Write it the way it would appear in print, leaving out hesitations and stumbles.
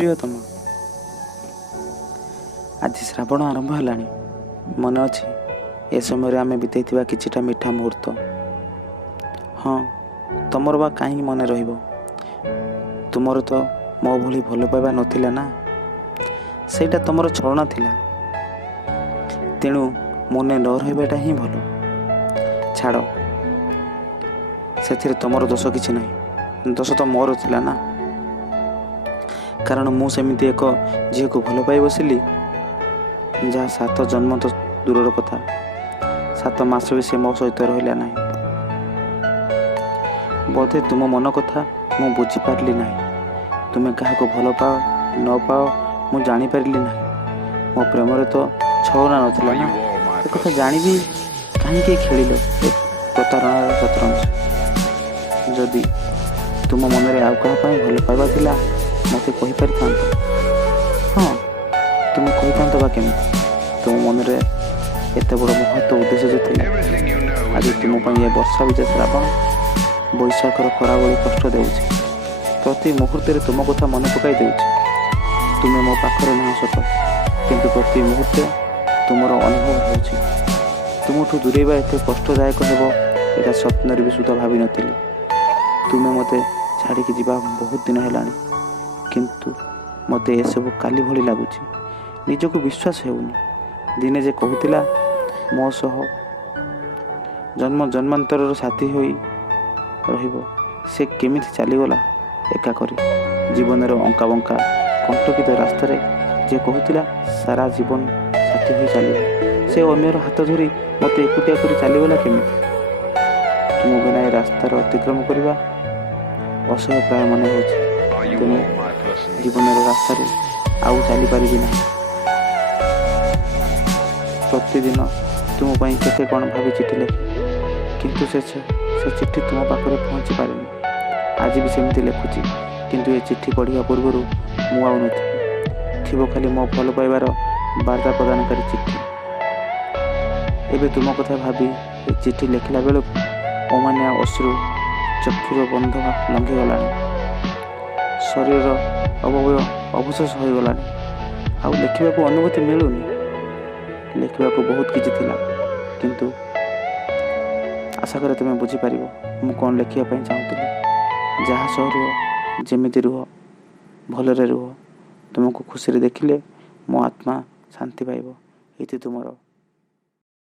ପ୍ରିୟତମ, ଆଜି ଶ୍ରାବଣ ଆରମ୍ଭ ହେଲାଣି। ମନେ ଅଛି ଏ ସମୟରେ ଆମେ ବିତେଇଥିବା କିଛିଟା ମିଠା ମୁହୂର୍ତ୍ତ? ହଁ, ତମର ବା କାହିଁକି ମନେ ରହିବ? ତୁମର ତ ମୋ ଭଳି ଭଲ ପାଇବା ନଥିଲା ନା, ସେଇଟା ତମର ଛଳନା ଥିଲା। ତେଣୁ ମନେ ନ ରହିବାଟା ହିଁ ଭଲ। ଛାଡ଼, ସେଥିରେ ତମର ଦୋଷ କିଛି ନାହିଁ, ଦୋଷ ତ ମୋର ଥିଲା ନା। କାରଣ ମୁଁ ସେମିତି ଏକ ଝିଅକୁ ଭଲ ପାଇ ବସିଲି, ଯାହା 7 ଜନ୍ମ ତ ଦୂରର କଥା, 7 ମାସ ବି ସେ ମୋ ସହିତ ରହିଲା ନାହିଁ। ବୋଧେ ତୁମ ମନ କଥା ମୁଁ ବୁଝିପାରିଲି ନାହିଁ। ତୁମେ କାହାକୁ ଭଲ ପାଅ ନ ପାଅ ମୁଁ ଜାଣିପାରିଲି ନାହିଁ। ମୋ ପ୍ରେମରେ ତ ଛଳନା ନଥିଲା ନା। ଏକଥା ଜାଣିବି କାହିଁକି ଖେଳିଲ ଏ ପ୍ରତାରଣାର ଶତରଞ୍ଜ? ଯଦି ତୁମ ମନରେ ଆଉ କାହା ପାଇଁ ଭଲ ପାଇବା ଥିଲା ମୋତେ କହିପାରିଥାନ୍ତ। ହଁ, ତୁମେ କହିଥାନ୍ତ ବା କେମିତି? ତୁମ ମନରେ ଏତେ ବଡ଼ ମହତ୍ତ୍ୱ ଉଦ୍ଦେଶ୍ୟ ଯେ ଥିଲା, ଆଜି ତୁମ ପାଇଁ ଏ ବର୍ଷା ବିଜା ଶ୍ରାବଣ ବୈଶାଖର ଖରା ଭଳି କଷ୍ଟ ଦେଉଛି। ପ୍ରତି ମୁହୂର୍ତ୍ତରେ ତୁମ କଥା ମନେ ପକାଇ ଦେଉଛି। ତୁମେ ମୋ ପାଖରେ ନାହଁ ସତ, କିନ୍ତୁ ପ୍ରତି ମୁହୂର୍ତ୍ତେ ତୁମର ଅନୁଭବ ହେଉଛି। ତୁମଠୁ ଦୂରେଇବା ଏତେ କଷ୍ଟଦାୟକ ହେବ ଏଇଟା ସ୍ୱପ୍ନରେ ବି ସୁଦ୍ଧା ଭାବିନଥିଲି। ତୁମେ ମୋତେ ଛାଡ଼ିକି ଯିବା ବହୁତ ଦିନ ହେଲାଣି, କିନ୍ତୁ ମୋତେ ଏସବୁ କାଲି ଭଳି ଲାଗୁଛି। ନିଜକୁ ବିଶ୍ୱାସ ହେଉନି। ଦିନେ ଯେ କହୁଥିଲା ମୋ ସହ ଜନ୍ମ ଜନ୍ମାନ୍ତରର ସାଥୀ ହୋଇ ରହିବ, ସେ କେମିତି ଚାଲିଗଲା ଏକା କରି। ଜୀବନର ଅଙ୍କା ବଙ୍କା କଣ୍ଟକିତ ରାସ୍ତାରେ ଯେ କହୁଥିଲା ସାରା ଜୀବନ ସାଥୀ ହୋଇ ଚାଲିବ, ସେ ଅନ୍ୟର ହାତ ଧରି ମୋତେ ଏକୁଟିଆ କରି ଚାଲିଗଲା କେମିତି? ତୁମ ବିନା ଏ ରାସ୍ତାର ଅତିକ୍ରମ କରିବା ଅସହ୍ୟ ପ୍ରାୟ ମନେ ହେଉଛି। ତେଣୁ ଜୀବନର ରାସ୍ତାରେ ଆଉ ଚାଲିପାରିବି ନାହିଁ। ପ୍ରତିଦିନ ତୁମ ପାଇଁ କେତେ କ'ଣ ଭାବି ଚିଠି ଲେଖେ, କିନ୍ତୁ ସେ ଚିଠି ତୁମ ପାଖରେ ପହଞ୍ଚି ପାରେନି। ଆଜି ବି ସେମିତି ଲେଖୁଛି, କିନ୍ତୁ ଏ ଚିଠି ପଢ଼ିବା ପୂର୍ବରୁ ମୁଁ ଆଉ ନଥିବି। ଥିବ ଖାଲି ମୋ ଭଲ ପାଇବାର ବାର୍ତ୍ତା ପ୍ରଦାନକାରୀ ଚିଠି। ଏବେ ତୁମ କଥା ଭାବି ଏ ଚିଠି ଲେଖିଲା ବେଳକୁ ଅମାନିଆ ଅଶ୍ରୁ ଚକ୍ଷୁର ବନ୍ଧ ଲଙ୍ଘିଗଲାଣି। ଶରୀରର ଅବୟବ ଅବଶୋଷ ହୋଇଗଲାଣି। ଆଉ ଲେଖିବାକୁ ଅନୁଭୂତି ମିଳୁନି। ଲେଖିବାକୁ ବହୁତ କିଛି ଥିଲା, କିନ୍ତୁ ଆଶା କରେ ତୁମେ ବୁଝିପାରିବ ମୁଁ କ'ଣ ଲେଖିବା ପାଇଁ ଚାହୁଁଥିଲି। ଯାହା ସହ ରୁହ, ଯେମିତି ରୁହ, ଭଲରେ ରୁହ। ତୁମକୁ ଖୁସିରେ ଦେଖିଲେ ମୋ ଆତ୍ମା ଶାନ୍ତି ପାଇବ। ଏଇଠି ତୁମର